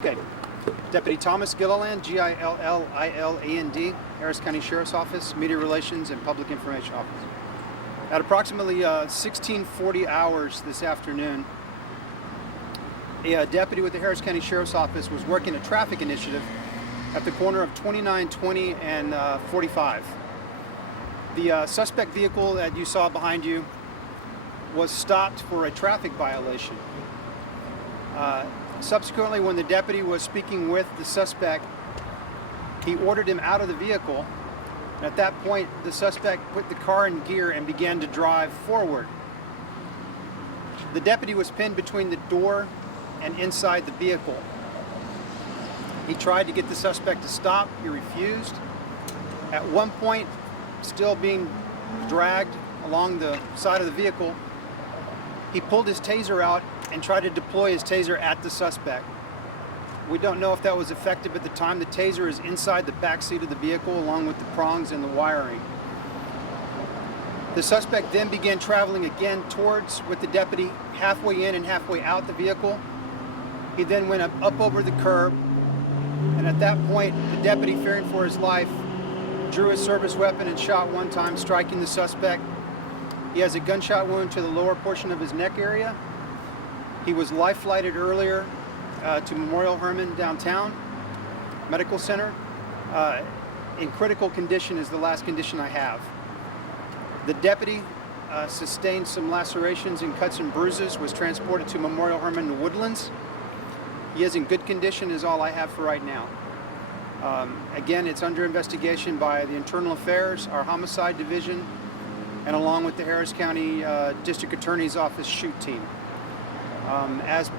Okay. Deputy Thomas Gilliland, Gilliland, Harris County Sheriff's Office, Media Relations and Public Information Office. At approximately 1640 hours this afternoon, a deputy with the Harris County Sheriff's Office was working a traffic initiative at the corner of 2920 and 45. The suspect vehicle that you saw behind you was stopped for a traffic violation. Subsequently, when the deputy was speaking with the suspect, he ordered him out of the vehicle. At that point, the suspect put the car in gear and began to drive forward. The deputy was pinned between the door and inside the vehicle. He tried to get the suspect to stop. He refused. At one point, still being dragged along the side of the vehicle, he pulled his taser out and tried to deploy his taser at the suspect. We don't know if that was effective at the time. The taser is inside the back seat of the vehicle along with the prongs and the wiring. The suspect then began traveling again with the deputy halfway in and halfway out the vehicle. He then went up over the curb, and at that point, the deputy, fearing for his life, drew his service weapon and shot one time, striking the suspect. He has a gunshot wound to the lower portion of his neck area. He was life-flighted earlier to Memorial Hermann downtown Medical Center. In critical condition is the last condition I have. The deputy sustained some lacerations and cuts and bruises, was transported to Memorial Hermann Woodlands. He is in good condition is all I have for right now. Again, it's under investigation by the Internal Affairs, our Homicide Division, and along with the Harris County District Attorney's Office shoot team. As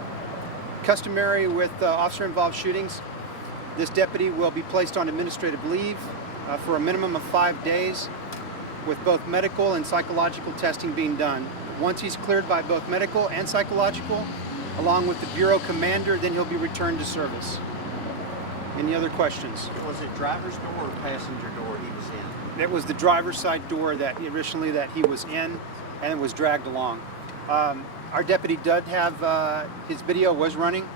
customary with officer-involved shootings, this deputy will be placed on administrative leave for a minimum of 5 days, with both medical and psychological testing being done. Once he's cleared by both medical and psychological, along with the Bureau Commander, then he'll be returned to service. Any other questions? Was it driver's door or passenger door he was in? It was the driver's side door that originally that he was in, and it was dragged along. Our deputy did have, his video was running.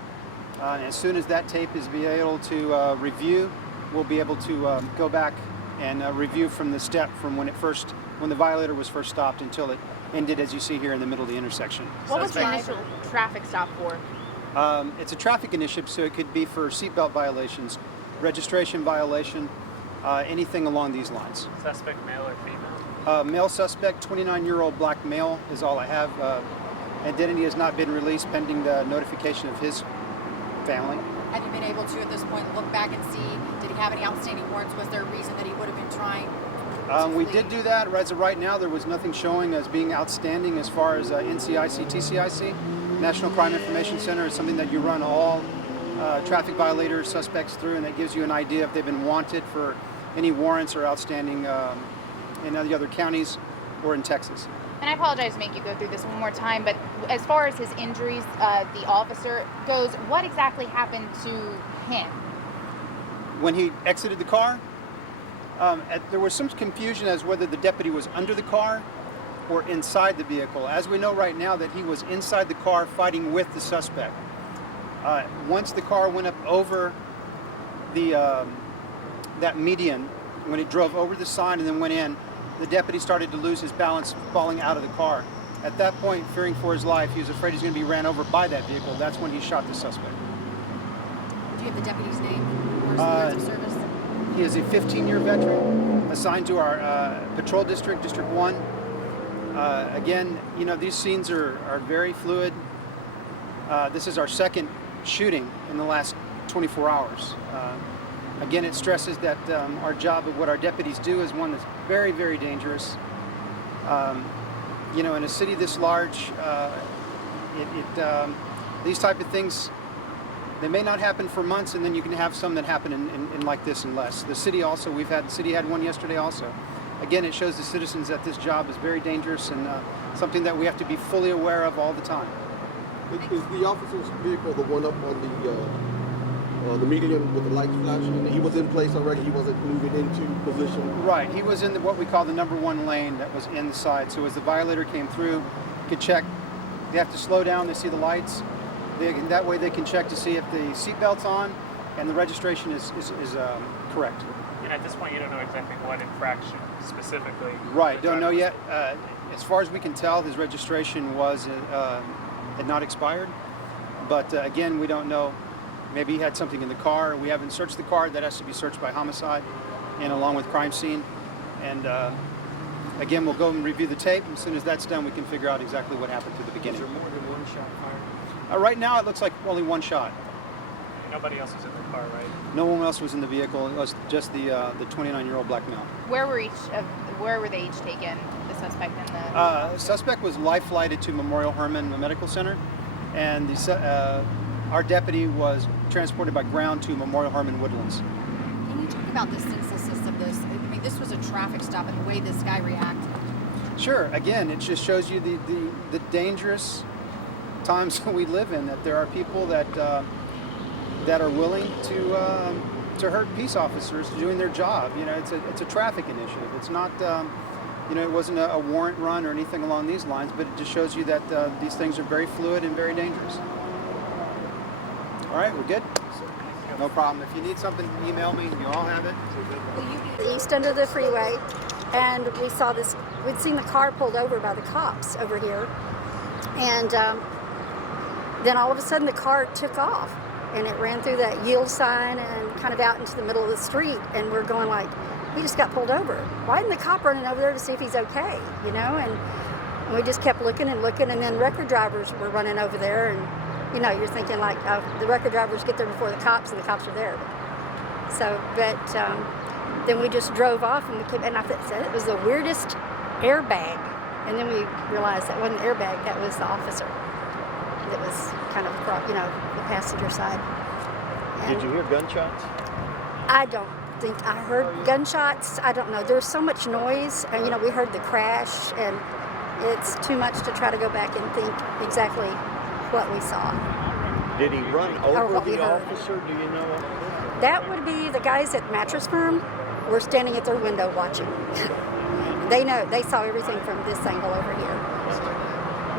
As soon as that tape is be able to review, we'll be able to go back and review from the step from when the violator was first stopped until it ended, as you see here in the middle of the intersection. What was the initial traffic stop for? It's a traffic initiative, so it could be for seatbelt violations, registration violation, anything along these lines. Suspect male or female? Male suspect, 29-year-old black male is all I have. Identity has not been released pending the notification of his family. Have you been able to, at this point, look back and see, did he have any outstanding warrants? Was there a reason that he would have been trying to We flee? did do that. As of right now, there was nothing showing as being outstanding as far as NCIC, TCIC. National Crime Information Center is something that you run all traffic violators, suspects through, and that gives you an idea if they've been wanted for any warrants or outstanding in the other counties or in Texas. And I apologize to make you go through this one more time, but as far as his injuries, the officer goes, what exactly happened to him? When he exited the car, there was some confusion as whether the deputy was under the car or inside the vehicle. As we know right now that he was inside the car fighting with the suspect. Once the car went up over the that median, when he drove over the sign and then went in, the deputy started to lose his balance, falling out of the car. At that point, fearing for his life, he was afraid he was going to be ran over by that vehicle. That's when he shot the suspect. Do you have the deputy's name or his years of service? He is a 15-year veteran assigned to our patrol district, District 1. Again, you know, these scenes are very fluid. This is our second shooting in the last 24 hours. Again, it stresses that our job of what our deputies do is one that's very, very dangerous. You know, in a city this large, these type of things, they may not happen for months, and then you can have some that happen in like this and less. The city also, the city had one yesterday also. Again, it shows the citizens that this job is very dangerous and something that we have to be fully aware of all the time. Is the officer's vehicle the one up on the median with the lights flashing? He was in place already, he wasn't moving into position? Right, he was in what we call the number 1 lane that was in the side. So as the violator came through, you could check, they have to slow down, they see the lights. That way they can check to see if the seatbelt's on and the registration is correct. And at this point, you don't know exactly what infraction specifically. Right, the don't know driver yet. As far as we can tell, his registration had not expired. But again, we don't know. Maybe he had something in the car. We haven't searched the car. That has to be searched by homicide and along with crime scene. And again, we'll go and review the tape. As soon as that's done, we can figure out exactly what happened through the beginning. Was there more than one shot fired? Right now, it looks like only one shot. Nobody else was in the car, right? No one else was in the vehicle. It was just the 29-year-old black male. Where were they each taken? The suspect and the Suspect was life flighted to Memorial Hermann Medical Center, and our deputy was transported by ground to Memorial Hermann Woodlands. Can you talk about the senselessness of this? I mean, this was a traffic stop and the way this guy reacted. Sure. Again, it just shows you the dangerous times we live in. That there are people that are willing to hurt peace officers doing their job. You know, it's a traffic initiative. It's not. It wasn't a warrant run or anything along these lines, but it just shows you that these things are very fluid and very dangerous. All right, we're good? No problem. If you need something, email me. You all have it. East end of the freeway, and we saw this. We'd seen the car pulled over by the cops over here, and then all of a sudden the car took off, and it ran through that yield sign and kind of out into the middle of the street, and we're going like, we just got pulled over. Why isn't the cop running over there to see if he's okay? You know, and we just kept looking and looking, and then record drivers were running over there, and you know, you're thinking like, oh, the record drivers get there before the cops, and the cops are there. But then we just drove off, and I said it was the weirdest airbag, and then we realized that wasn't the airbag, that was the officer. That was kind of, you know, the passenger side. And Did you hear gunshots? I don't think I heard gunshots. I don't know. There was so much noise, and you know, we heard the crash, and it's too much to try to go back and think exactly what we saw. Did he run Or over what we the heard. officer? Do you know? That would be the guys at Mattress Firm were standing at their window watching. They saw everything from this angle over here.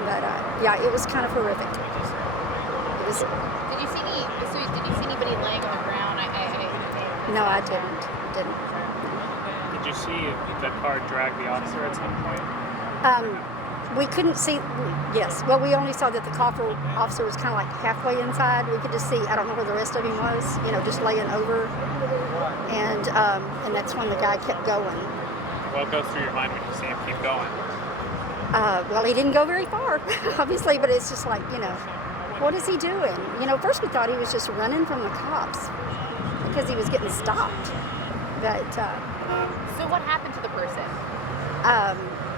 But yeah, it was kind of horrific. It was. Did you see anybody laying on the ground? No, I didn't. Did you see the car drag the officer at some point? We couldn't see. Yes. Well, we only saw that the officer was kind of like halfway inside. We could just see. I don't know where the rest of him was. You know, just laying over. And that's when the guy kept going. What goes through your mind when you see him keep going? Well, he didn't go very far, obviously, but it's just like, you know, what is he doing? You know, first we thought he was just running from the cops because he was getting stopped. But So what happened to the person?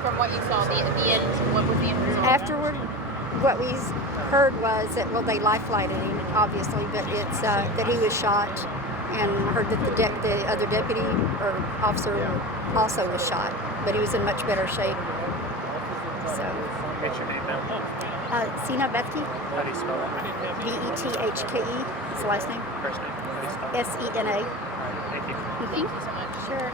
From what you saw, the end, what was the end result? Afterward, what we heard was that, well, they life flighted him, obviously, but it's that he was shot, and heard that the other deputy or officer also was shot, but he was in much better shape. So. What's your name now? Sina Bethke, How do you spell it? Bethke is the last name. First name? How do you spell it? Sena. Thank you. Thank you so much. Sure.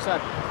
you said.